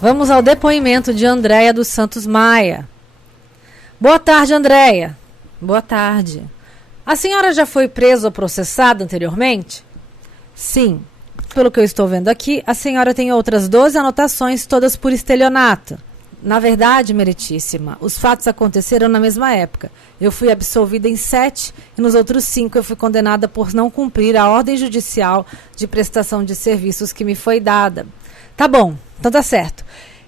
Vamos ao depoimento de Andréia dos Santos Maia. Boa tarde, Andréia. Boa tarde. A senhora já foi presa ou processada anteriormente? Sim. Pelo que eu estou vendo aqui, a senhora tem outras 12 anotações, todas por estelionato. Na verdade, meritíssima, os fatos aconteceram na mesma época. Eu fui absolvida em 7 e nos outros 5 eu fui condenada por não cumprir a ordem judicial de prestação de serviços que me foi dada. Tá bom, então tá certo.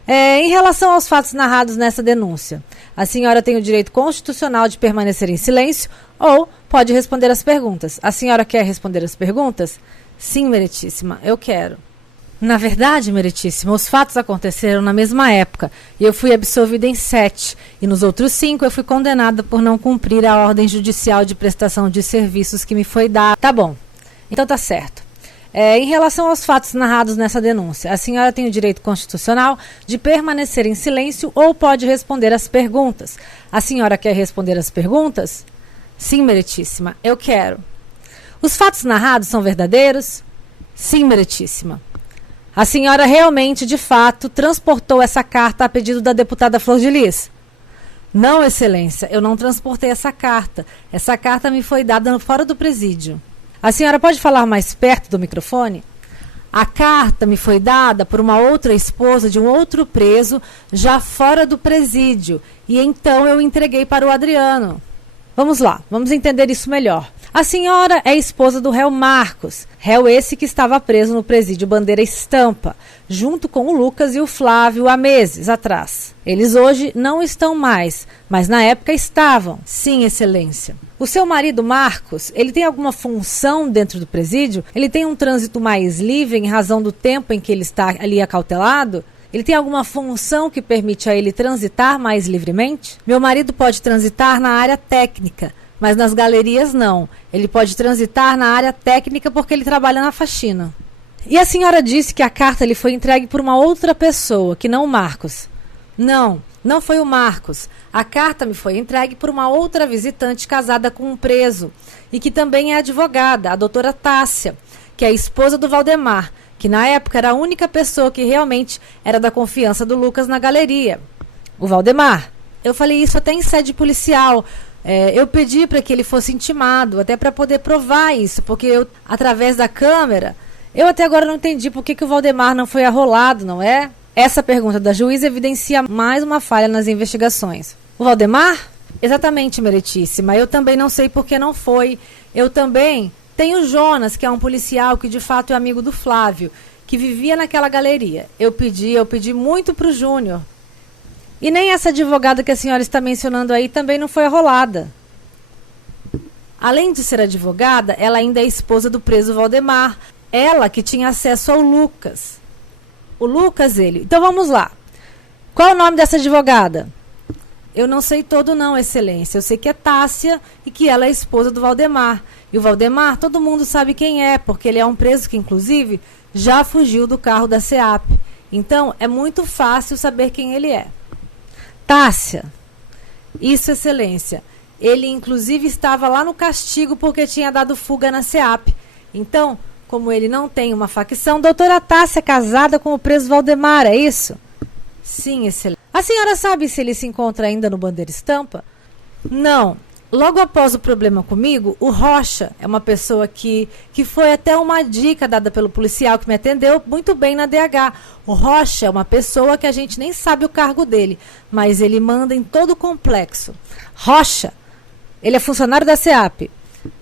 Em relação aos fatos narrados nessa denúncia, a senhora tem o direito constitucional de permanecer em silêncio ou pode responder as perguntas. A senhora quer responder as perguntas? Sim, meritíssima, eu quero. Na verdade, meritíssima, os fatos aconteceram na mesma época e eu fui absolvida em 7 e nos outros 5 eu fui condenada por não cumprir a ordem judicial de prestação de serviços que me foi dada. Tá bom, então tá certo. Em relação aos fatos narrados nessa denúncia, a senhora tem o direito constitucional de permanecer em silêncio ou pode responder as perguntas. A senhora quer responder as perguntas? Sim, meritíssima, eu quero. Os fatos narrados são verdadeiros? Sim, meritíssima. A senhora realmente, de fato, transportou essa carta a pedido da deputada Flor de Lis? Não, excelência, eu não transportei essa carta. Essa carta me foi dada fora do presídio. A senhora pode falar mais perto do microfone? A carta me foi dada por uma outra esposa de um outro preso, já fora do presídio, e então eu entreguei para o Adriano. Vamos lá, vamos entender isso melhor. A senhora é esposa do réu Marcos, réu esse que estava preso no presídio Bandeira Estampa, junto com o Lucas e o Flávio há meses atrás. Eles hoje não estão mais, mas na época estavam. Sim, excelência. O seu marido Marcos, ele tem alguma função dentro do presídio? Ele tem um trânsito mais livre em razão do tempo em que ele está ali acautelado? Ele tem alguma função que permite a ele transitar mais livremente? Meu marido pode transitar na área técnica, mas nas galerias não. Ele pode transitar na área técnica porque ele trabalha na faxina. E a senhora disse que a carta lhe foi entregue por uma outra pessoa, que não o Marcos? Não, não foi o Marcos. A carta me foi entregue por uma outra visitante casada com um preso e que também é advogada, a doutora Tássia, que é a esposa do Valdemar, que na época era a única pessoa que realmente era da confiança do Lucas na galeria. O Valdemar? Eu falei isso até em sede policial. Eu pedi para que ele fosse intimado, até para poder provar isso, porque eu, através da câmera, eu até agora não entendi por que o Valdemar não foi arrolado, não é? Essa pergunta da juíza evidencia mais uma falha nas investigações. O Valdemar? Exatamente, meritíssima. Eu também não sei por que não foi. Eu também tenho o Jonas, que é um policial que de fato é amigo do Flávio, que vivia naquela galeria. Eu pedi muito para o Júnior. E nem essa advogada que a senhora está mencionando aí também não foi arrolada. Além de ser advogada, ela ainda é esposa do preso Valdemar. Ela que tinha acesso ao Lucas. O Lucas, ele. Então vamos lá. Qual o nome dessa advogada? Eu não sei todo não, excelência. Eu sei que é Tássia e que ela é esposa do Valdemar. E o Valdemar, todo mundo sabe quem é, porque ele é um preso que, inclusive, já fugiu do carro da SEAP. Então, é muito fácil saber quem ele é. Tássia. Isso, excelência. Ele, inclusive, estava lá no castigo porque tinha dado fuga na SEAP. Então, como ele não tem uma facção... Doutora Tássia é casada com o preso Valdemar, é isso? Sim, excelência. A senhora sabe se ele se encontra ainda no Bandeira Estampa? Não. Logo após o problema comigo, o Rocha é uma pessoa que foi até uma dica dada pelo policial que me atendeu muito bem na DH. O Rocha é uma pessoa que a gente nem sabe o cargo dele, mas ele manda em todo o complexo. Rocha? Ele é funcionário da SEAP?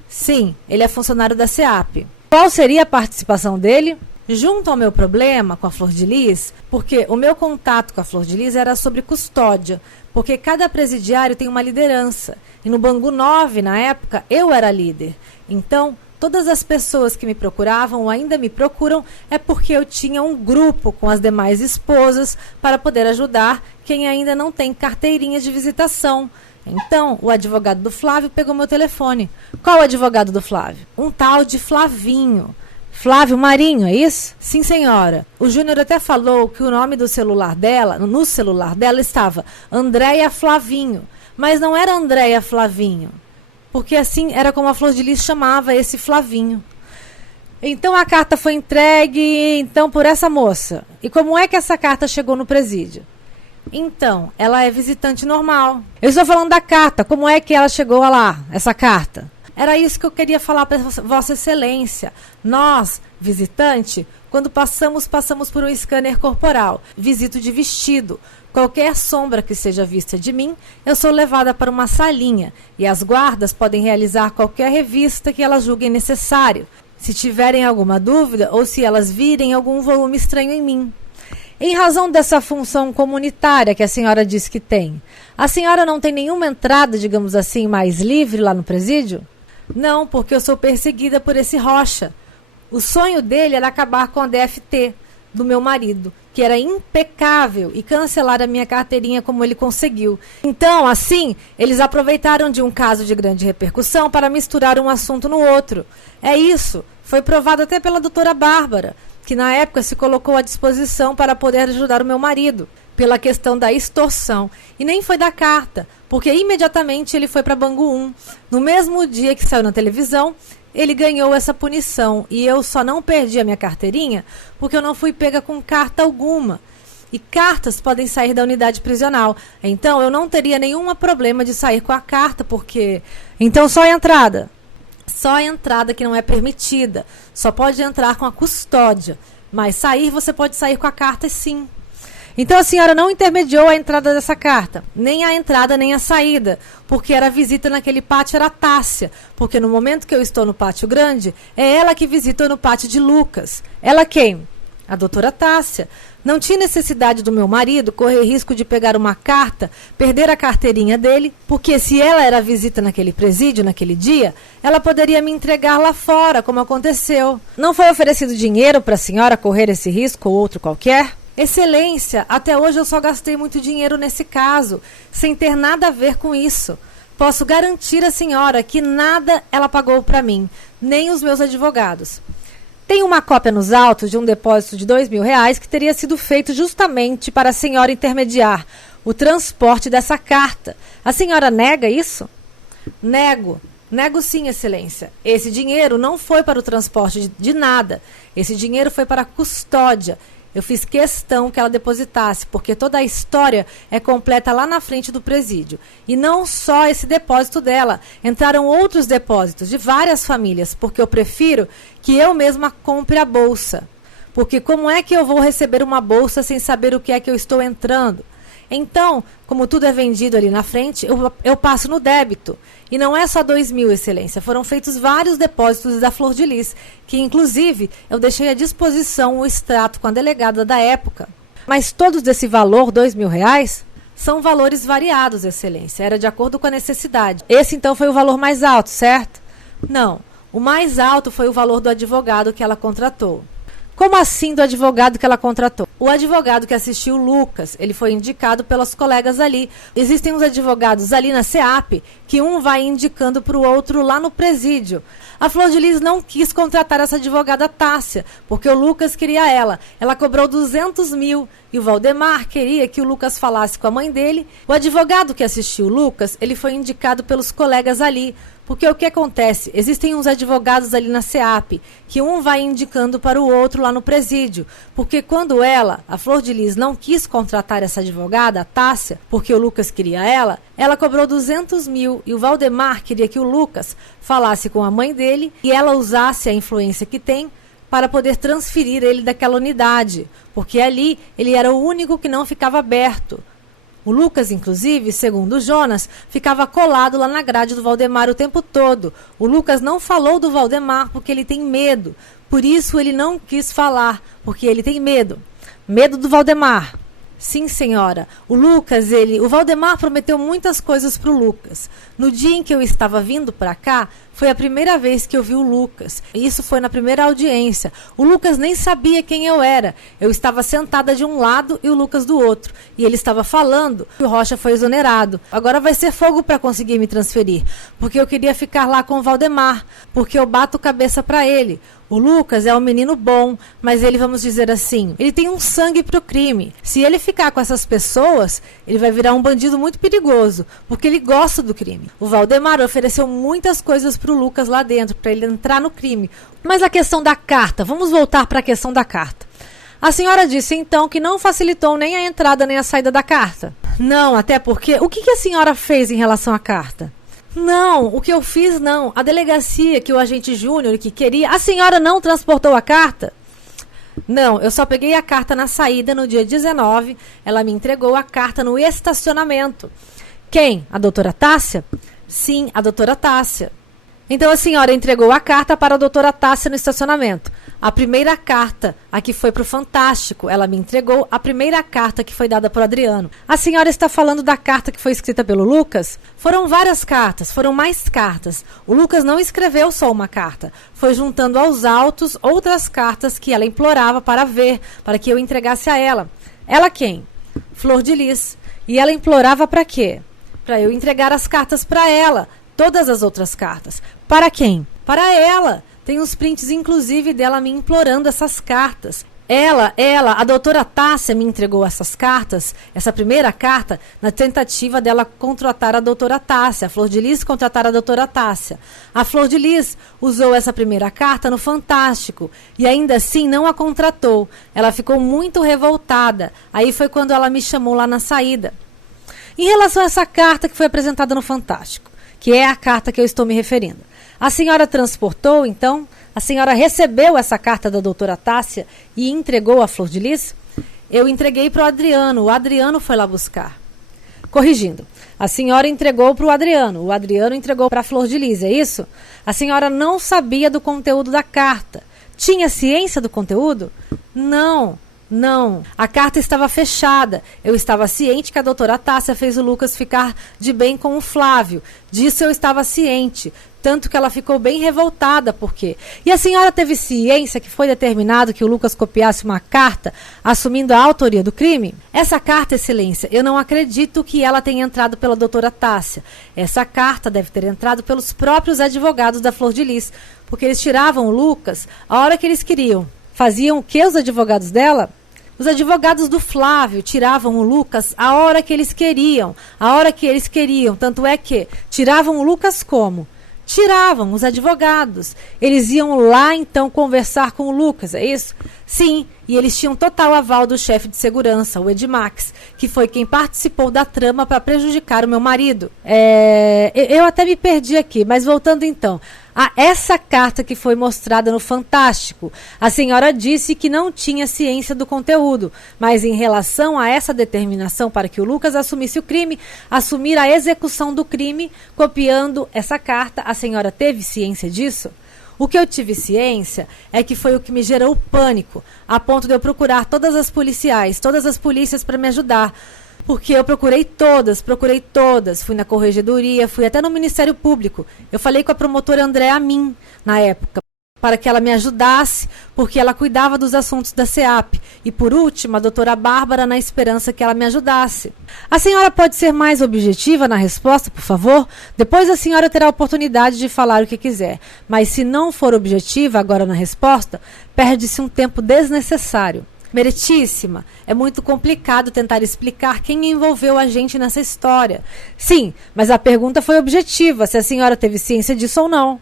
Sim, ele é funcionário da SEAP. Qual seria a participação dele? Junto ao meu problema com a Flor de Lis, porque o meu contato com a Flor de Lis era sobre custódia, porque cada presidiário tem uma liderança. E no Bangu 9, na época, eu era líder. Então, todas as pessoas que me procuravam ou ainda me procuram é porque eu tinha um grupo com as demais esposas para poder ajudar quem ainda não tem carteirinha de visitação. Então, o advogado do Flávio pegou meu telefone. Qual o advogado do Flávio? Um tal de Flavinho. Flávio Marinho, é isso? Sim, senhora. O Júnior até falou que o nome do celular dela, no celular dela estava Andréia Flavinho, mas não era Andréia Flavinho, porque assim era como a Flor de Lis chamava esse Flavinho. Então a carta foi entregue, então, por essa moça. E como é que essa carta chegou no presídio? Então, ela é visitante normal. Eu estou falando da carta. Como é que ela chegou lá, essa carta? Era isso que eu queria falar para Vossa Excelência. Nós, visitante, quando passamos por um scanner corporal. Visito de vestido. Qualquer sombra que seja vista de mim, eu sou levada para uma salinha. E as guardas podem realizar qualquer revista que elas julguem necessário. Se tiverem alguma dúvida ou se elas virem algum volume estranho em mim. Em razão dessa função comunitária que a senhora diz que tem, a senhora não tem nenhuma entrada, digamos assim, mais livre lá no presídio? Não, porque eu sou perseguida por esse Rocha. O sonho dele era acabar com a DFT do meu marido, que era impecável, e cancelar a minha carteirinha como ele conseguiu. Então, assim, eles aproveitaram de um caso de grande repercussão para misturar um assunto no outro. É isso. Foi provado até pela doutora Bárbara, que na época se colocou à disposição para poder ajudar o meu marido, pela questão da extorsão. E nem foi da carta, porque imediatamente ele foi para Bangu 1. No mesmo dia que saiu na televisão, ele ganhou essa punição. E eu só não perdi a minha carteirinha porque eu não fui pega com carta alguma. E cartas podem sair da unidade prisional. Então eu não teria nenhum problema de sair com a carta, porque... Então só a entrada? Só a entrada que não é permitida. Só pode entrar com a custódia. Mas sair, você pode sair com a carta, sim. Então a senhora não intermediou a entrada dessa carta? Nem a entrada, nem a saída. Porque era a visita naquele pátio, era a Tássia. Porque no momento que eu estou no pátio grande, é ela que visita no pátio de Lucas. Ela quem? A doutora Tássia. Não tinha necessidade do meu marido correr risco de pegar uma carta, perder a carteirinha dele, porque se ela era visita naquele presídio, naquele dia, ela poderia me entregar lá fora, como aconteceu. Não foi oferecido dinheiro para a senhora correr esse risco ou outro qualquer? Excelência, até hoje eu só gastei muito dinheiro nesse caso, sem ter nada a ver com isso. Posso garantir à senhora que nada ela pagou para mim, nem os meus advogados. Tem uma cópia nos autos de um depósito de R$2.000 que teria sido feito justamente para a senhora intermediar o transporte dessa carta. A senhora nega isso? Nego. Nego sim, excelência. Esse dinheiro não foi para o transporte de nada. Esse dinheiro foi para a custódia. Eu fiz questão que ela depositasse, porque toda a história é completa lá na frente do presídio. E não só esse depósito dela. Entraram outros depósitos de várias famílias, porque eu prefiro que eu mesma compre a bolsa. Porque como é que eu vou receber uma bolsa sem saber o que é que eu estou entrando? Então, como tudo é vendido ali na frente, eu passo no débito. E não é só 2.000, excelência. Foram feitos vários depósitos da Flor de Lis, que inclusive eu deixei à disposição o extrato com a delegada da época. Mas todos desse valor, R$2.000? São valores variados, excelência. Era de acordo com a necessidade. Esse então foi o valor mais alto, certo? Não. O mais alto foi o valor do advogado que ela contratou. Como assim do advogado que ela contratou? O advogado que assistiu o Lucas, ele foi indicado pelos colegas ali. Existem uns advogados ali na SEAP que um vai indicando para o outro lá no presídio. A Flor de Lis não quis contratar essa advogada Tássia, porque o Lucas queria ela. Ela cobrou 200 mil e o Valdemar queria que o Lucas falasse com a mãe dele. O advogado que assistiu o Lucas, ele foi indicado pelos colegas ali. Porque o que acontece? Existem uns advogados ali na SEAP, que um vai indicando para o outro lá no presídio. Porque quando ela, a Flor de Lis, não quis contratar essa advogada, a Tássia, porque o Lucas queria ela cobrou 200 mil e o Valdemar queria que o Lucas falasse com a mãe dele e ela usasse a influência que tem para poder transferir ele daquela unidade. Porque ali ele era o único que não ficava aberto. O Lucas, inclusive, segundo o Jonas, ficava colado lá na grade do Valdemar o tempo todo. O Lucas não falou do Valdemar porque ele tem medo. Por isso ele não quis falar, porque ele tem medo. Medo do Valdemar? Sim, senhora. O Valdemar prometeu muitas coisas para o Lucas. No dia em que eu estava vindo para cá, foi a primeira vez que eu vi o Lucas. Isso foi na primeira audiência. O Lucas nem sabia quem eu era. Eu estava sentada de um lado e o Lucas do outro. E ele estava falando que o Rocha foi exonerado. Agora vai ser fogo para conseguir me transferir. Porque eu queria ficar lá com o Valdemar. Porque eu bato cabeça para ele. O Lucas é um menino bom, mas ele, vamos dizer assim, ele tem um sangue pro crime. Se ele ficar com essas pessoas, ele vai virar um bandido muito perigoso, porque ele gosta do crime. O Valdemar ofereceu muitas coisas pro Lucas lá dentro, para ele entrar no crime. Mas a questão da carta, vamos voltar para a questão da carta. A senhora disse, então, que não facilitou nem a entrada nem a saída da carta. Não, até porque... O que a senhora fez em relação à carta? Não, o que eu fiz não. A delegacia que o agente Júnior que queria... A senhora não transportou a carta? Não, eu só peguei a carta na saída no dia 19. Ela me entregou a carta no estacionamento. Quem? A doutora Tássia? Sim, a doutora Tássia. Então a senhora entregou a carta para a doutora Tássia no estacionamento. A primeira carta, a que foi para o Fantástico, ela me entregou a primeira carta que foi dada por Adriano. A senhora está falando da carta que foi escrita pelo Lucas? Foram várias cartas, foram mais cartas. O Lucas não escreveu só uma carta. Foi juntando aos autos outras cartas que ela implorava para ver, para que eu entregasse a ela. Ela quem? Flor de Lis. E ela implorava para quê? Para eu entregar as cartas para ela. Todas as outras cartas. Para quem? Para ela. Tem uns prints, inclusive, dela me implorando essas cartas. Ela, a doutora Tássia me entregou essas cartas, essa primeira carta, na tentativa dela contratar a doutora Tássia, a Flor de Lis contratar a doutora Tássia. A Flor de Lis usou essa primeira carta no Fantástico e ainda assim não a contratou. Ela ficou muito revoltada. Aí foi quando ela me chamou lá na saída. Em relação a essa carta que foi apresentada no Fantástico, que é a carta que eu estou me referindo. A senhora transportou, então? A senhora recebeu essa carta da doutora Tássia e entregou a Flor de Lis? Eu entreguei para o Adriano foi lá buscar. Corrigindo, a senhora entregou para o Adriano entregou para a Flor de Lis, é isso? A senhora não sabia do conteúdo da carta. Tinha ciência do conteúdo? Não. A carta estava fechada. Eu estava ciente que a doutora Tássia fez o Lucas ficar de bem com o Flávio. Disso eu estava ciente. Tanto que ela ficou bem revoltada, por quê? E a senhora teve ciência que foi determinado que o Lucas copiasse uma carta assumindo a autoria do crime? Essa carta, excelência, eu não acredito que ela tenha entrado pela doutora Tássia. Essa carta deve ter entrado pelos próprios advogados da Flor de Lis, porque eles tiravam o Lucas a hora que eles queriam. Faziam o que os advogados dela? Os advogados do Flávio tiravam o Lucas a hora que eles queriam. Tanto é que tiravam o Lucas como? Tiravam os advogados. Eles iam lá, então, conversar com o Lucas, é isso? Sim, e eles tinham total aval do chefe de segurança, o Edmax, que foi quem participou da trama para prejudicar o meu marido. Eu até me perdi aqui, mas voltando então. A essa carta que foi mostrada no Fantástico, a senhora disse que não tinha ciência do conteúdo, mas em relação a essa determinação para que o Lucas assumisse o crime, assumir a execução do crime, copiando essa carta, a senhora teve ciência disso? O que eu tive ciência é que foi o que me gerou pânico, a ponto de eu procurar todas as polícias para me ajudar. Porque eu procurei todas, fui na corregedoria, fui até no Ministério Público. Eu falei com a promotora Andréa Amin, na época, para que ela me ajudasse, porque ela cuidava dos assuntos da SEAP. E por último, a doutora Bárbara, na esperança que ela me ajudasse. A senhora pode ser mais objetiva na resposta, por favor? Depois a senhora terá a oportunidade de falar o que quiser. Mas se não for objetiva agora na resposta, perde-se um tempo desnecessário. Meritíssima, é muito complicado tentar explicar quem envolveu a gente nessa história. Sim, mas a pergunta foi objetiva, se a senhora teve ciência disso ou não.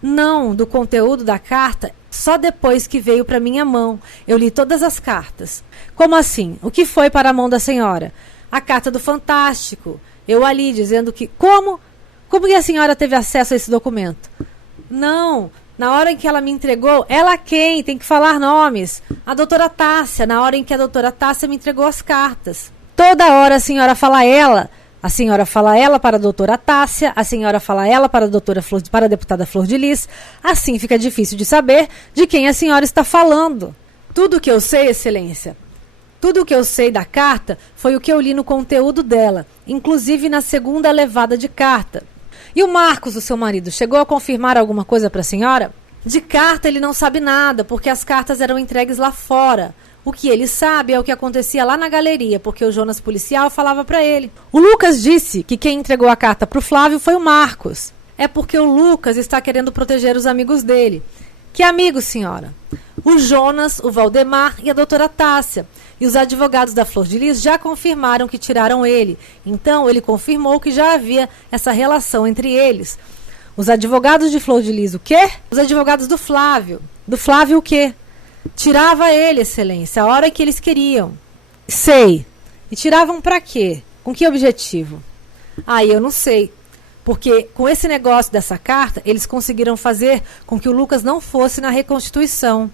Não, do conteúdo da carta, só depois que veio para minha mão. Eu li todas as cartas. Como assim? O que foi para a mão da senhora? A carta do Fantástico. Eu ali dizendo que... Como? Como que a senhora teve acesso a esse documento? Não... Na hora em que ela me entregou, ela quem? Tem que falar nomes. A doutora Tássia, na hora em que a doutora Tássia me entregou as cartas. Toda hora a senhora fala ela. A senhora fala ela para a doutora Tássia, a senhora fala ela para a deputada Flor de Lis. Assim fica difícil de saber de quem a senhora está falando. Tudo o que eu sei, excelência, tudo o que eu sei da carta foi o que eu li no conteúdo dela, inclusive na segunda levada de carta. E o Marcos, o seu marido, chegou a confirmar alguma coisa para a senhora? De carta ele não sabe nada, porque as cartas eram entregues lá fora. O que ele sabe é o que acontecia lá na galeria, porque o Jonas policial falava para ele. O Lucas disse que quem entregou a carta para o Flávio foi o Marcos. É porque o Lucas está querendo proteger os amigos dele. Que amigos, senhora? O Jonas, o Valdemar e a doutora Tássia. E os advogados da Flor de Lis já confirmaram que tiraram ele. Então, ele confirmou que já havia essa relação entre eles. Os advogados de Flor de Lis, o quê? Os advogados do Flávio. Do Flávio, o quê? Tirava ele, excelência, a hora que eles queriam. Sei. E tiravam pra quê? Com que objetivo? Aí eu não sei. Porque com esse negócio dessa carta, eles conseguiram fazer com que o Lucas não fosse na reconstituição.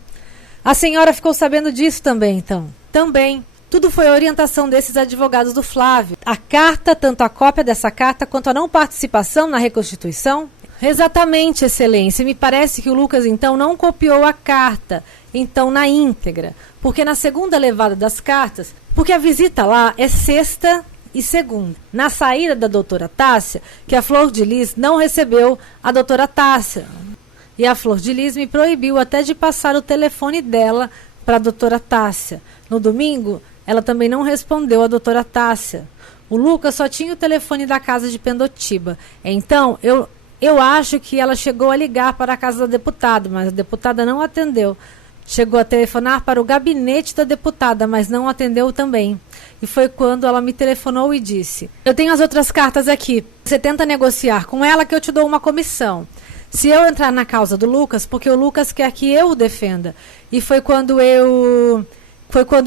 A senhora ficou sabendo disso também, então? Também. Tudo foi a orientação desses advogados do Flávio. A carta, tanto a cópia dessa carta, quanto a não participação na reconstituição? Exatamente, excelência. Me parece que o Lucas, então, não copiou a carta, então, na íntegra. Porque na segunda levada das cartas, porque a visita lá é sexta e segunda. Na saída da doutora Tássia, que a Flor de Lis não recebeu a doutora Tássia. E a Flor de Lis me proibiu até de passar o telefone dela para a doutora Tássia. No domingo, ela também não respondeu a doutora Tássia. O Lucas só tinha o telefone da casa de Pendotiba. Então, eu acho que ela chegou a ligar para a casa da deputada, mas a deputada não atendeu. Chegou a telefonar para o gabinete da deputada, mas não atendeu também. E foi quando ela me telefonou e disse: eu tenho as outras cartas aqui. Você tenta negociar com ela que eu te dou uma comissão. Se eu entrar na causa do Lucas, porque o Lucas quer que eu o defenda. E foi quando eu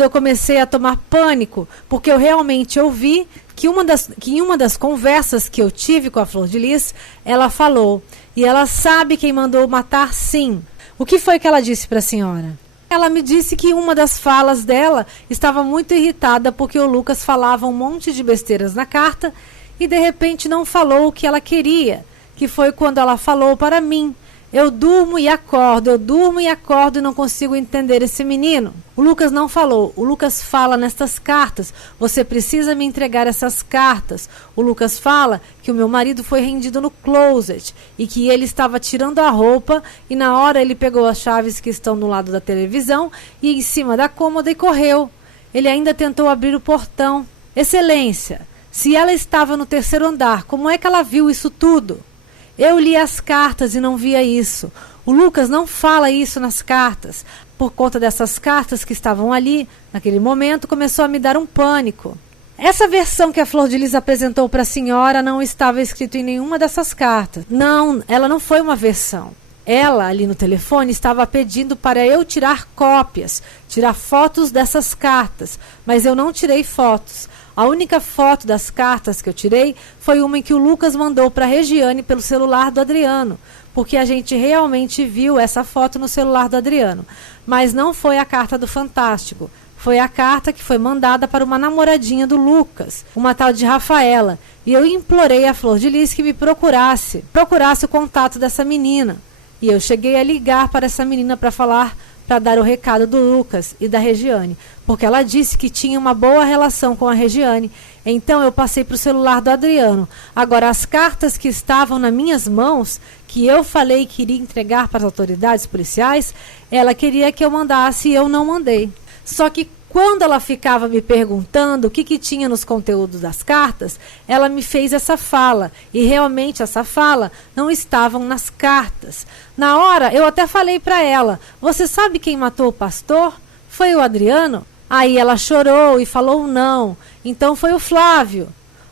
comecei a tomar pânico, porque eu realmente ouvi que em uma das conversas que eu tive com a Flor de Lis, ela falou, e ela sabe quem mandou matar, sim. O que foi que ela disse para a senhora? Ela me disse que uma das falas dela estava muito irritada porque o Lucas falava um monte de besteiras na carta e de repente não falou o que ela queria, que foi quando ela falou para mim: eu durmo e acordo e não consigo entender esse menino. O Lucas não falou, o Lucas fala nestas cartas: você precisa me entregar essas cartas. O Lucas fala que o meu marido foi rendido no closet e que ele estava tirando a roupa e na hora ele pegou as chaves que estão no lado da televisão e em cima da cômoda e correu. Ele ainda tentou abrir o portão. Excelência, se ela estava no terceiro andar, como é que ela viu isso tudo? Eu li as cartas e não via isso. O Lucas não fala isso nas cartas. Por conta dessas cartas que estavam ali, naquele momento, começou a me dar um pânico. Essa versão que a Flor de Lis apresentou para a senhora não estava escrito em nenhuma dessas cartas. Não, ela não foi uma versão. Ela, ali no telefone, estava pedindo para eu tirar cópias, tirar fotos dessas cartas, mas eu não tirei fotos. A única foto das cartas que eu tirei foi uma em que o Lucas mandou para a Regiane pelo celular do Adriano, porque a gente realmente viu essa foto no celular do Adriano. Mas não foi a carta do Fantástico. Foi a carta que foi mandada para uma namoradinha do Lucas, uma tal de Rafaela. E eu implorei a Flor de Lis que me procurasse o contato dessa menina. E eu cheguei a ligar para essa menina para dar o recado do Lucas e da Regiane, porque ela disse que tinha uma boa relação com a Regiane. Então eu passei para o celular do Adriano. Agora, as cartas que estavam nas minhas mãos, que eu falei que iria entregar para as autoridades policiais, ela queria que eu mandasse e eu não mandei. Só que quando ela ficava me perguntando o que tinha nos conteúdos das cartas, ela me fez essa fala. E realmente essa fala não estava nas cartas. Na hora, eu até falei para ela: você sabe quem matou o pastor? Foi o Adriano? Aí ela chorou e falou não. Então foi o Flávio.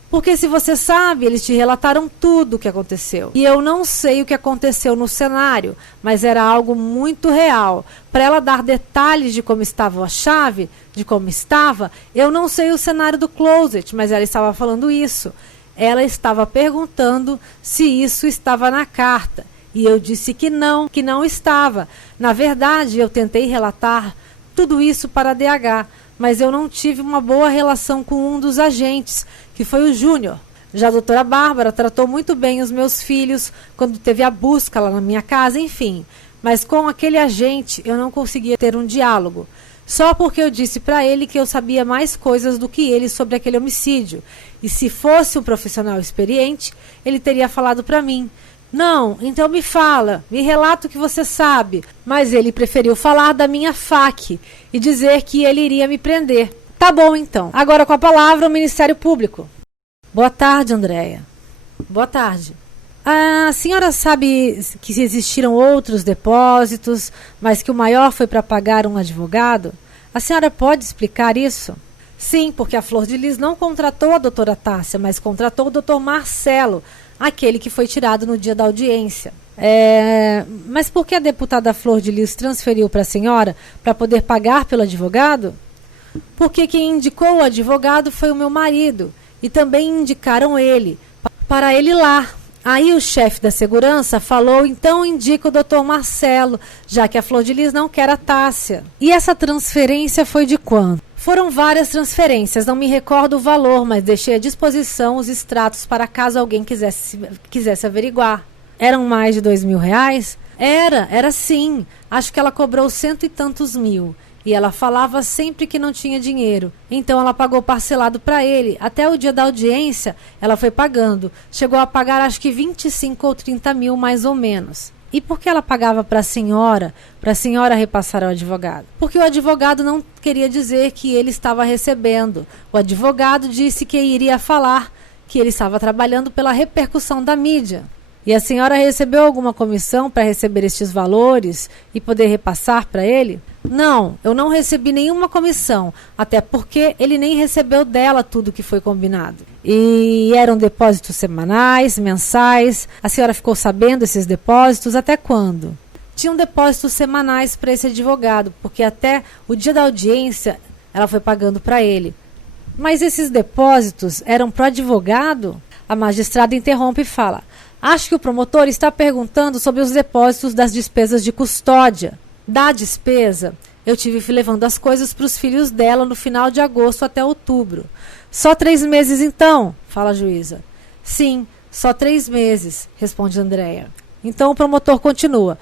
Porque se você sabe, eles te relataram tudo o que aconteceu. E eu não sei o que aconteceu no cenário, mas era algo muito real. Para ela dar detalhes de como estava a chave, de como estava, eu não sei o cenário do closet, mas ela estava falando isso. Ela estava perguntando se isso estava na carta. E eu disse que não estava. Na verdade, eu tentei relatar tudo isso para a DH, mas eu não tive uma boa relação com um dos agentes, que foi o Júnior. Já a doutora Bárbara tratou muito bem os meus filhos quando teve a busca lá na minha casa, enfim. Mas com aquele agente eu não conseguia ter um diálogo. Só porque eu disse para ele que eu sabia mais coisas do que ele sobre aquele homicídio. E se fosse um profissional experiente, ele teria falado para mim: não, então me fala, me relata o que você sabe. Mas ele preferiu falar da minha fac e dizer que ele iria me prender. Tá bom, então. Agora com a palavra o Ministério Público. Boa tarde, Andréia. Boa tarde. A senhora sabe que existiram outros depósitos, mas que o maior foi para pagar um advogado? A senhora pode explicar isso? Sim, porque a Flor de Lis não contratou a doutora Tássia, mas contratou o doutor Marcelo, aquele que foi tirado no dia da audiência. Mas por que a deputada Flor de Lis transferiu para a senhora para poder pagar pelo advogado? Porque quem indicou o advogado foi o meu marido, e também indicaram ele, para ele ir lá. Aí o chefe da segurança falou, então indica o doutor Marcelo, já que a Flor de Lis não quer a Tássia. E essa transferência foi de quanto? Foram várias transferências, não me recordo o valor, mas deixei à disposição os extratos para caso alguém quisesse averiguar. Eram mais de R$2.000? Era sim. Acho que ela cobrou 100 e tantos mil. E ela falava sempre que não tinha dinheiro. Então ela pagou parcelado para ele. Até o dia da audiência, ela foi pagando. Chegou a pagar acho que 25 ou 30 mil mais ou menos. E por que ela pagava para a senhora repassar ao advogado? Porque o advogado não queria dizer que ele estava recebendo. O advogado disse que iria falar que ele estava trabalhando pela repercussão da mídia. E a senhora recebeu alguma comissão para receber estes valores e poder repassar para ele? Não, eu não recebi nenhuma comissão, até porque ele nem recebeu dela tudo que foi combinado. E eram depósitos semanais, mensais? A senhora ficou sabendo desses depósitos até quando? Tinham depósitos semanais para esse advogado, porque até o dia da audiência ela foi pagando para ele. Mas esses depósitos eram para o advogado? A magistrada interrompe e fala: acho que o promotor está perguntando sobre os depósitos das despesas de custódia. Da despesa, eu tive levando as coisas para os filhos dela no final de agosto até outubro. Só 3 meses então? Fala a juíza. Sim, só 3 meses, responde Andréia. Então o promotor continua.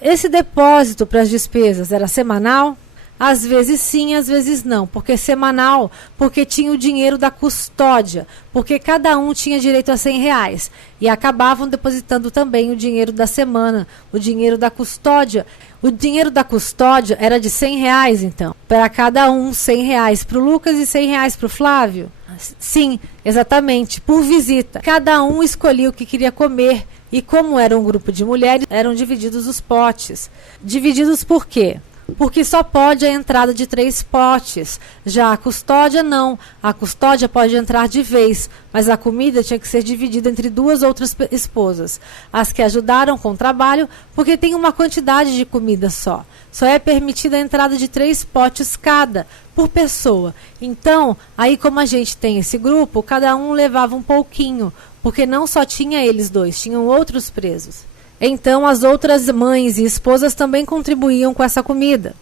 Esse depósito para as despesas era semanal? Às vezes sim, às vezes não. Porque semanal, porque tinha o dinheiro da custódia, porque cada um tinha direito a R$100. E acabavam depositando também o dinheiro da semana, o dinheiro da custódia. O dinheiro da custódia era de R$100, então. Para cada um, R$100 para o Lucas e R$100 para o Flávio? Sim, exatamente, por visita. Cada um escolhia o que queria comer. E como era um grupo de mulheres, eram divididos os potes. Divididos por quê? Porque só pode a entrada de 3 potes. Já a custódia, não. A custódia pode entrar de vez, mas a comida tinha que ser dividida entre 2 outras esposas. As que ajudaram com o trabalho, porque tem uma quantidade de comida só. Só é permitida a entrada de 3 potes cada, por pessoa. Então, aí como a gente tem esse grupo, cada um levava um pouquinho, porque não só tinha eles 2, tinham outros presos. Então, as outras mães e esposas também contribuíam com essa comida.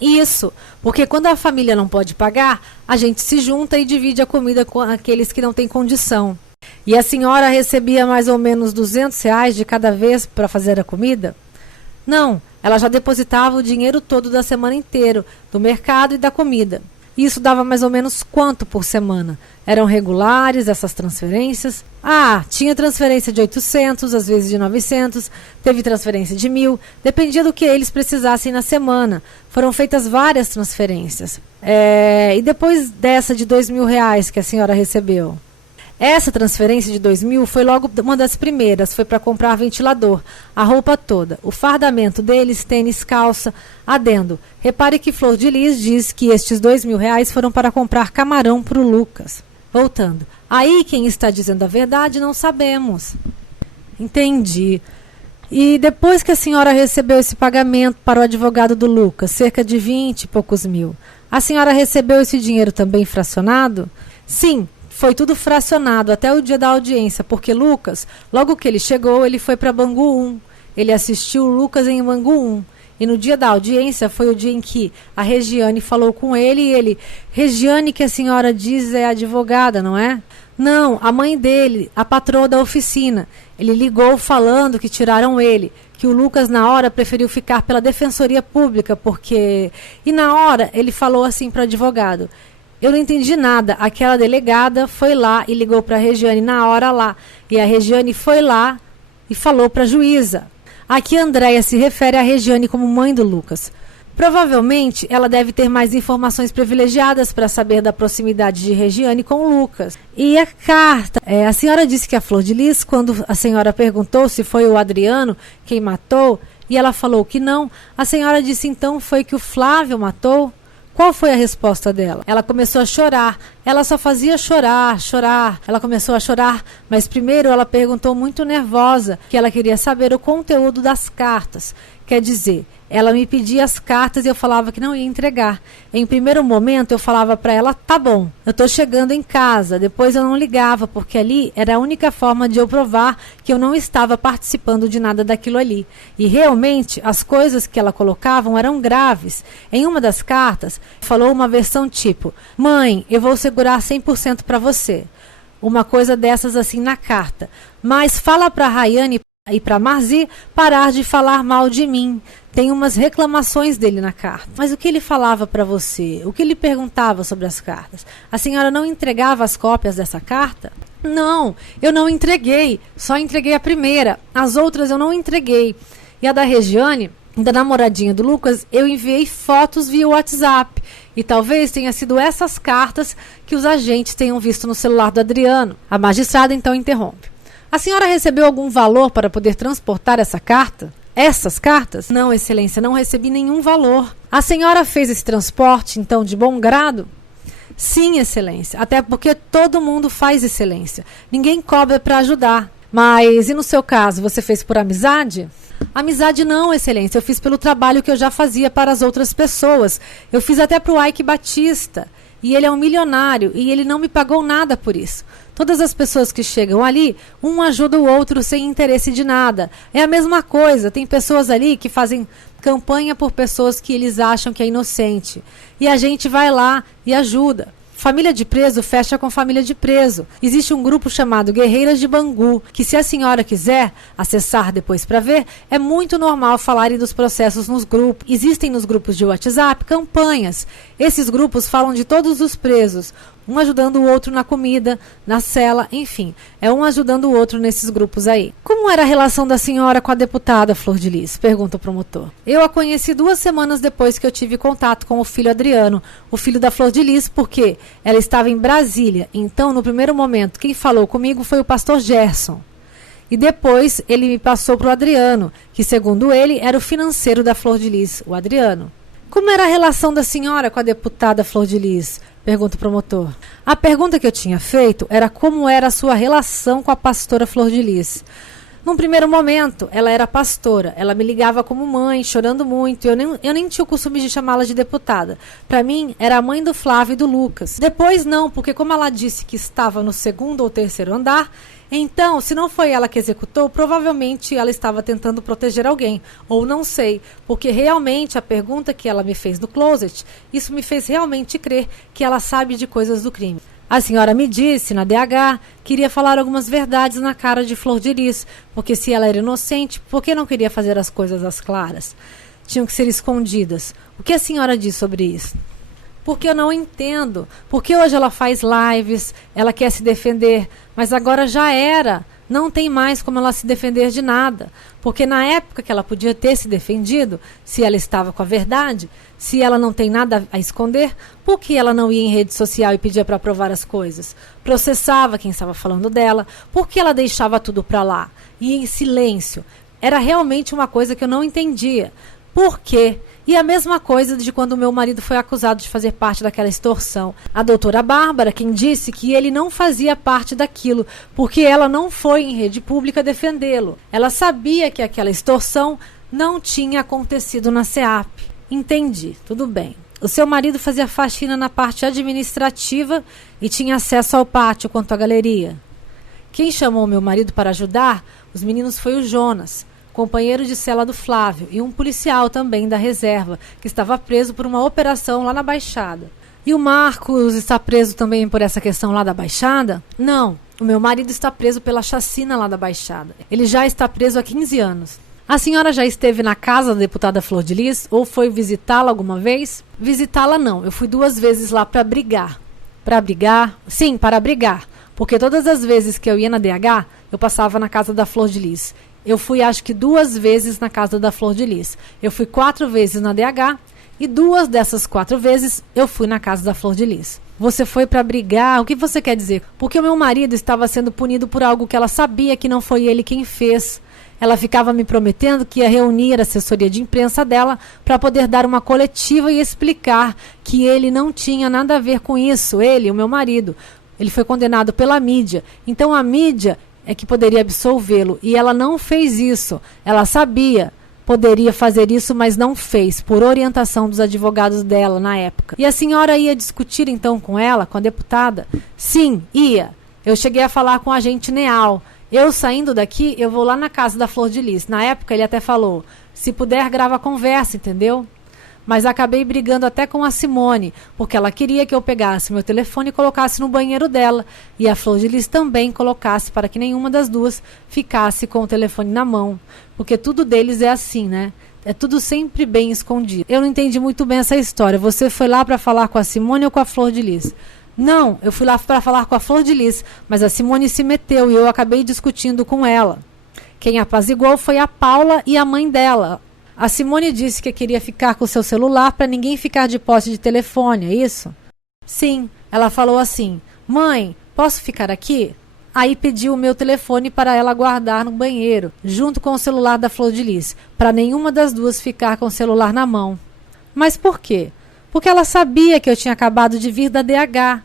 Isso, porque quando a família não pode pagar, a gente se junta e divide a comida com aqueles que não têm condição. E a senhora recebia mais ou menos R$200 de cada vez para fazer a comida? Não, ela já depositava o dinheiro todo da semana inteira, do mercado e da comida. Isso dava mais ou menos quanto por semana? Eram regulares essas transferências? Tinha transferência de 800, às vezes de 900, teve transferência de 1.000, dependia do que eles precisassem na semana. Foram feitas várias transferências. E depois dessa de R$2.000 que a senhora recebeu? Essa transferência de 2.000 foi logo uma das primeiras, foi para comprar ventilador, a roupa toda, o fardamento deles, tênis, calça, adendo. Repare que Flor de Lis diz que estes R$2.000 foram para comprar camarão para o Lucas. Voltando, aí quem está dizendo a verdade não sabemos. Entendi. E depois que a senhora recebeu esse pagamento para o advogado do Lucas, cerca de 20 e poucos mil, a senhora recebeu esse dinheiro também fracionado? Sim. Foi tudo fracionado até o dia da audiência, porque Lucas, logo que ele chegou, ele foi para Bangu 1. Ele assistiu o Lucas em Bangu 1. E no dia da audiência foi o dia em que a Regiane falou com ele e ele... Regiane, que a senhora diz é advogada, não é? Não, a mãe dele, a patroa da oficina. Ele ligou falando que tiraram ele, que o Lucas na hora preferiu ficar pela defensoria pública, porque... E na hora ele falou assim para o advogado... Eu não entendi nada. Aquela delegada foi lá e ligou para a Regiane na hora lá. E a Regiane foi lá e falou para a juíza. Aqui a Andréia se refere à Regiane como mãe do Lucas. Provavelmente, ela deve ter mais informações privilegiadas para saber da proximidade de Regiane com o Lucas. E a carta, a senhora disse que a Flor de Lis, quando a senhora perguntou se foi o Adriano quem matou, e ela falou que não, a senhora disse então foi que o Flávio matou? Qual foi a resposta dela? Ela começou a chorar. Ela só fazia chorar. Ela começou a chorar, mas primeiro ela perguntou muito nervosa que ela queria saber o conteúdo das cartas. Quer dizer, ela me pedia as cartas e eu falava que não ia entregar. Em primeiro momento eu falava para ela, tá bom, eu tô chegando em casa. Depois eu não ligava, porque ali era a única forma de eu provar que eu não estava participando de nada daquilo ali. E realmente as coisas que ela colocavam eram graves. Em uma das cartas, falou uma versão tipo, mãe, eu vou segurar 100% para você. Uma coisa dessas assim na carta. Mas fala para Rayane e para Marzi parar de falar mal de mim. Tem umas reclamações dele na carta. Mas o que ele falava para você? O que ele perguntava sobre as cartas? A senhora não entregava as cópias dessa carta? Não, eu não entreguei. Só entreguei a primeira. As outras eu não entreguei. E a da Regiane, da namoradinha do Lucas, eu enviei fotos via WhatsApp. E talvez tenha sido essas cartas que os agentes tenham visto no celular do Adriano. A magistrada então interrompe. A senhora recebeu algum valor para poder transportar essa carta? Essas cartas? Não, excelência, não recebi nenhum valor. A senhora fez esse transporte, então, de bom grado? Sim, excelência, até porque todo mundo faz, excelência. Ninguém cobra para ajudar. Mas, e no seu caso, você fez por amizade? Amizade não, excelência, eu fiz pelo trabalho que eu já fazia para as outras pessoas. Eu fiz até para o Ike Batista. E ele é um milionário e ele não me pagou nada por isso. Todas as pessoas que chegam ali, um ajuda o outro sem interesse de nada. É a mesma coisa, tem pessoas ali que fazem campanha por pessoas que eles acham que é inocente. E a gente vai lá e ajuda. Família de preso fecha com família de preso. Existe um grupo chamado Guerreiras de Bangu, que se a senhora quiser acessar depois para ver, é muito normal falarem dos processos nos grupos. Existem nos grupos de WhatsApp campanhas. Esses grupos falam de todos os presos, um ajudando o outro na comida, na cela, enfim, é um ajudando o outro nesses grupos aí. Como era a relação da senhora com a deputada Flor de Lis? Pergunta o promotor. Eu a conheci 2 semanas depois que eu tive contato com o filho Adriano, o filho da Flor de Lis, porque ela estava em Brasília. Então, no primeiro momento, quem falou comigo foi o pastor Gerson. E depois ele me passou para o Adriano, que segundo ele era o financeiro da Flor de Lis, o Adriano. Como era a relação da senhora com a deputada Flor de Lis? Pergunta o promotor. A pergunta que eu tinha feito era como era a sua relação com a pastora Flor de Lis. Num primeiro momento, ela era pastora. Ela me ligava como mãe, chorando muito. Eu nem tinha o costume de chamá-la de deputada. Para mim, era a mãe do Flávio e do Lucas. Depois não, porque como ela disse que estava no 2º ou 3º andar, então, se não foi ela que executou, provavelmente ela estava tentando proteger alguém. Ou não sei, porque realmente a pergunta que ela me fez no closet, isso me fez realmente crer que ela sabe de coisas do crime. A senhora me disse, na DH, que iria falar algumas verdades na cara de Flor de Lis, porque se ela era inocente, por que não queria fazer as coisas às claras? Tinham que ser escondidas. O que a senhora diz sobre isso? Porque eu não entendo. Porque hoje ela faz lives, ela quer se defender, mas agora já era. Não tem mais como ela se defender de nada. Porque na época que ela podia ter se defendido, se ela estava com a verdade, se ela não tem nada a esconder, por que ela não ia em rede social e pedia para provar as coisas? Processava quem estava falando dela, por que ela deixava tudo para lá? E em silêncio. Era realmente uma coisa que eu não entendia. Por quê? E a mesma coisa de quando meu marido foi acusado de fazer parte daquela extorsão. A doutora Bárbara, quem disse que ele não fazia parte daquilo, porque ela não foi em rede pública defendê-lo. Ela sabia que aquela extorsão não tinha acontecido na SEAP. Entendi, tudo bem. O seu marido fazia faxina na parte administrativa e tinha acesso ao pátio quanto à galeria. Quem chamou meu marido para ajudar os meninos foi o Jonas, companheiro de cela do Flávio, e um policial também da reserva, que estava preso por uma operação lá na Baixada. E o Marcos está preso também por essa questão lá da Baixada? Não, o meu marido está preso pela chacina lá da Baixada. Ele já está preso há 15 anos. A senhora já esteve na casa da deputada Flor de Lis ou foi visitá-la alguma vez? Visitá-la não, eu fui 2 vezes lá para brigar. Para brigar? Sim, para brigar. Porque todas as vezes que eu ia na DH, eu passava na casa da Flor de Lis. Eu fui acho que 2 vezes na casa da Flor de Lis. Eu fui 4 vezes na DH E 2 dessas 4 vezes eu fui na casa da Flor de Lis. Você foi para brigar? O que você quer dizer? Porque o meu marido estava sendo punido por algo que ela sabia que não foi ele quem fez. Ela ficava me prometendo que ia reunir a assessoria de imprensa dela para poder dar uma coletiva e explicar que ele não tinha nada a ver com isso, ele, o meu marido. Ele foi condenado pela mídia. Então a mídia é que poderia absolvê-lo. E ela não fez isso. Ela sabia, poderia fazer isso, mas não fez, por orientação dos advogados dela na época. E a senhora ia discutir então com ela, com a deputada? Sim, ia. Eu cheguei a falar com o agente Neal. Eu saindo daqui, eu vou lá na casa da Flor de Lis. Na época ele até falou, se puder grava a conversa, entendeu? Mas acabei brigando até com a Simone, porque ela queria que eu pegasse meu telefone e colocasse no banheiro dela. E a Flor de Lis também colocasse, para que nenhuma das duas ficasse com o telefone na mão. Porque tudo deles é assim, né? É tudo sempre bem escondido. Eu não entendi muito bem essa história. Você foi lá para falar com a Simone ou com a Flor de Lis? Não, eu fui lá para falar com a Flor de Lis, mas a Simone se meteu e eu acabei discutindo com ela. Quem apaziguou foi a Paula e a mãe dela. A Simone disse que queria ficar com o seu celular para ninguém ficar de posse de telefone, é isso? Sim, ela falou assim, mãe, posso ficar aqui? Aí pediu o meu telefone para ela guardar no banheiro, junto com o celular da Flor de Lis, para nenhuma das duas ficar com o celular na mão. Mas por quê? Porque ela sabia que eu tinha acabado de vir da DH.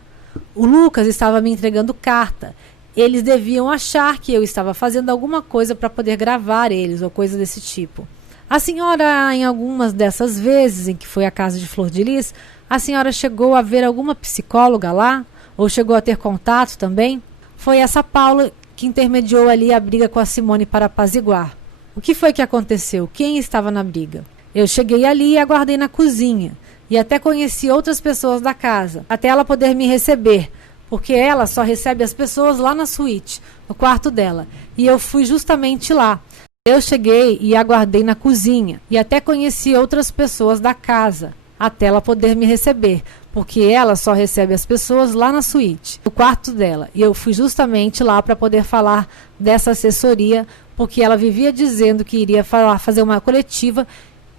O Lucas estava me entregando carta. Eles deviam achar que eu estava fazendo alguma coisa para poder gravar eles, ou coisa desse tipo. A senhora, em algumas dessas vezes em que foi à casa de Flor de Lis, a senhora chegou a ver alguma psicóloga lá? Ou chegou a ter contato também? Foi essa Paula que intermediou ali a briga com a Simone para apaziguar. O que foi que aconteceu? Quem estava na briga? Eu cheguei ali e aguardei na cozinha. E até conheci outras pessoas da casa, até ela poder me receber, porque ela só recebe as pessoas lá na suíte, no quarto dela. E eu fui justamente lá. Eu cheguei e aguardei na cozinha, e até conheci outras pessoas da casa, até ela poder me receber, porque ela só recebe as pessoas lá na suíte, no quarto dela. E eu fui justamente lá para poder falar dessa assessoria, porque ela vivia dizendo que iria fazer uma coletiva,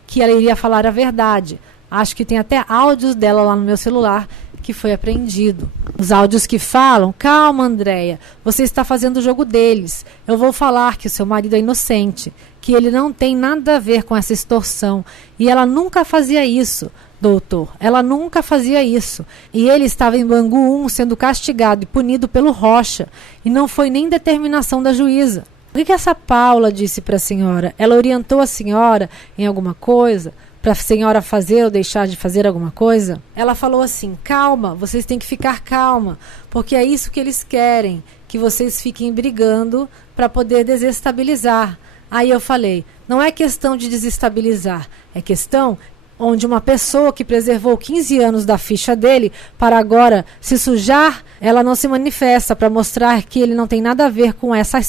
que ela iria falar a verdade. Acho que tem até áudios dela lá no meu celular que foi apreendido. Os áudios que falam, calma Andréia, você está fazendo o jogo deles. Eu vou falar que o seu marido é inocente, que ele não tem nada a ver com essa extorsão. E ela nunca fazia isso, doutor. Ela nunca fazia isso. E ele estava em Bangu 1 sendo castigado e punido pelo Rocha. E não foi nem determinação da juíza. O que essa Paula disse para a senhora? Ela orientou a senhora em alguma coisa? Para a senhora fazer ou deixar de fazer alguma coisa? Ela falou assim, calma, vocês têm que ficar calma, porque é isso que eles querem, que vocês fiquem brigando para poder desestabilizar. Aí eu falei, não é questão de desestabilizar, é questão onde uma pessoa que preservou 15 anos da ficha dele, para agora se sujar, ela não se manifesta para mostrar que ele não tem nada a ver com essa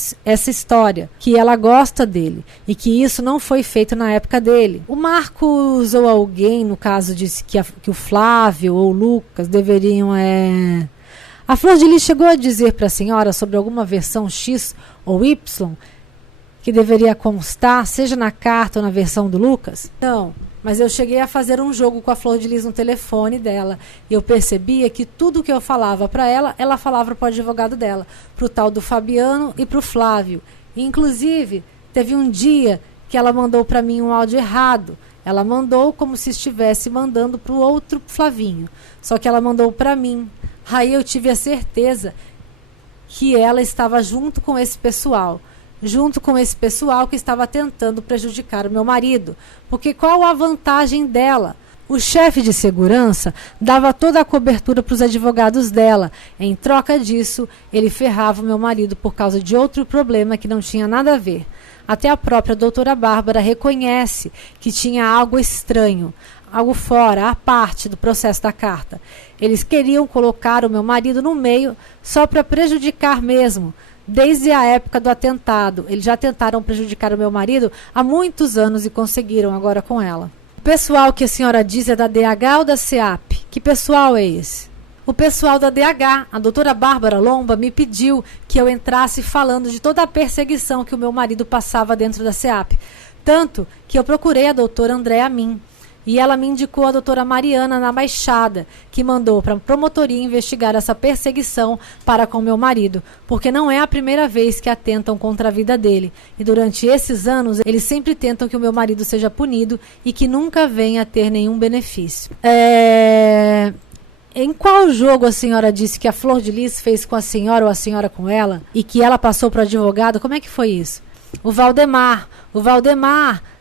história, que ela gosta dele e que isso não foi feito na época dele. O Marcos ou alguém, no caso, disse que o Flávio ou o Lucas deveriam... A Flor de Lis chegou a dizer para a senhora sobre alguma versão X ou Y que deveria constar, seja na carta ou na versão do Lucas? Não. Mas eu cheguei a fazer um jogo com a Flor de Lis no telefone dela. E eu percebia que tudo que eu falava para ela, ela falava para o advogado dela. Para o tal do Fabiano e para o Flávio. E, inclusive, teve um dia que ela mandou para mim um áudio errado. Ela mandou como se estivesse mandando para o outro Flavinho. Só que ela mandou para mim. Aí eu tive a certeza que ela estava junto com esse pessoal. Junto com esse pessoal que estava tentando prejudicar o meu marido. Porque qual a vantagem dela? O chefe de segurança dava toda a cobertura para os advogados dela. Em troca disso, ele ferrava o meu marido por causa de outro problema que não tinha nada a ver. Até a própria doutora Bárbara reconhece que tinha algo estranho, algo fora, à parte do processo da carta. Eles queriam colocar o meu marido no meio só para prejudicar mesmo. Desde a época do atentado, eles já tentaram prejudicar o meu marido há muitos anos e conseguiram agora com ela. O pessoal que a senhora diz é da DH ou da SEAP? Que pessoal é esse? O pessoal da DH, a doutora Bárbara Lomba, me pediu que eu entrasse falando de toda a perseguição que o meu marido passava dentro da SEAP. Tanto que eu procurei a doutora Andréa Min. E ela me indicou a doutora Mariana na Baixada, que mandou para a promotoria investigar essa perseguição para com meu marido, porque não é a primeira vez que atentam contra a vida dele. E durante esses anos, eles sempre tentam que o meu marido seja punido e que nunca venha a ter nenhum benefício. Em qual jogo a senhora disse que a Flor de Lis fez com a senhora ou a senhora com ela e que ela passou para o advogado? Como é que foi isso? O Valdemar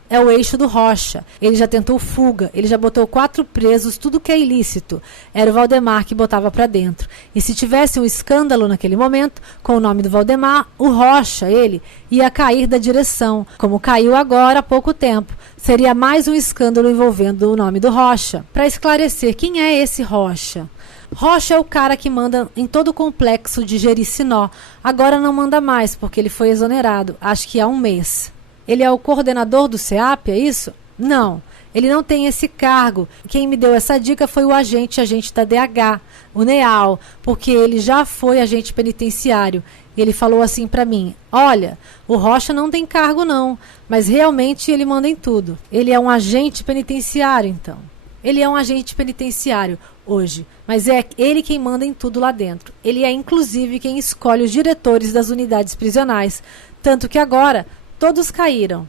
é o eixo do Rocha. Ele já tentou fuga, ele já botou 4 presos, tudo que é ilícito. Era o Valdemar que botava para dentro. E se tivesse um escândalo naquele momento, com o nome do Valdemar, o Rocha, ele, ia cair da direção, como caiu agora há pouco tempo. Seria mais um escândalo envolvendo o nome do Rocha. Para esclarecer, quem é esse Rocha? Rocha é o cara que manda em todo o complexo de Jericinó. Agora não manda mais, porque ele foi exonerado, acho que há um mês. Ele é o coordenador do CEAP, é isso? Não, ele não tem esse cargo. Quem me deu essa dica foi o agente da DH, o Neal, porque ele já foi agente penitenciário. Ele falou assim para mim: olha, o Rocha não tem cargo não, mas realmente ele manda em tudo. Ele é um agente penitenciário, então. Ele é um agente penitenciário hoje, mas é ele quem manda em tudo lá dentro. Ele é inclusive quem escolhe os diretores das unidades prisionais, tanto que agora todos caíram.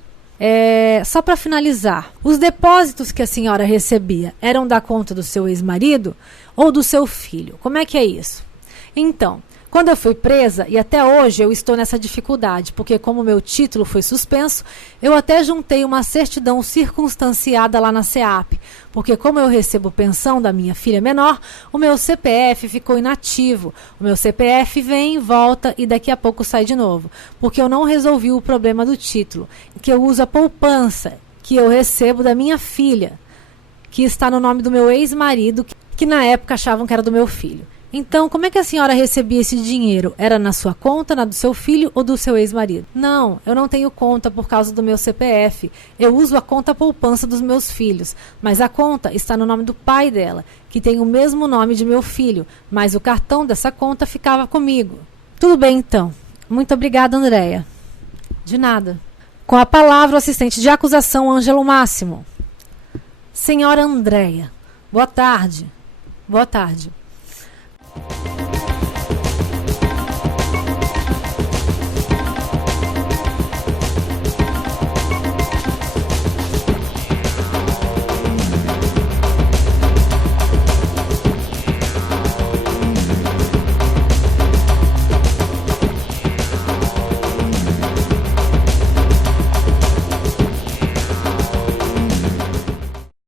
Só para finalizar, os depósitos que a senhora recebia eram da conta do seu ex-marido ou do seu filho? Como é que é isso? Então, quando eu fui presa, e até hoje eu estou nessa dificuldade, porque como meu título foi suspenso, eu até juntei uma certidão circunstanciada lá na CEAP, porque como eu recebo pensão da minha filha menor, o meu CPF ficou inativo. O meu CPF vem, volta e daqui a pouco sai de novo, porque eu não resolvi o problema do título, que eu uso a poupança que eu recebo da minha filha, que está no nome do meu ex-marido, que na época achavam que era do meu filho. Então, como é que a senhora recebia esse dinheiro? Era na sua conta, na do seu filho ou do seu ex-marido? Não, eu não tenho conta por causa do meu CPF. Eu uso a conta poupança dos meus filhos, mas a conta está no nome do pai dela, que tem o mesmo nome de meu filho, mas o cartão dessa conta ficava comigo. Tudo bem, então. Muito obrigada, Andréia. De nada. Com a palavra, o assistente de acusação, Ângelo Máximo. Senhora Andréia, boa tarde. Boa tarde.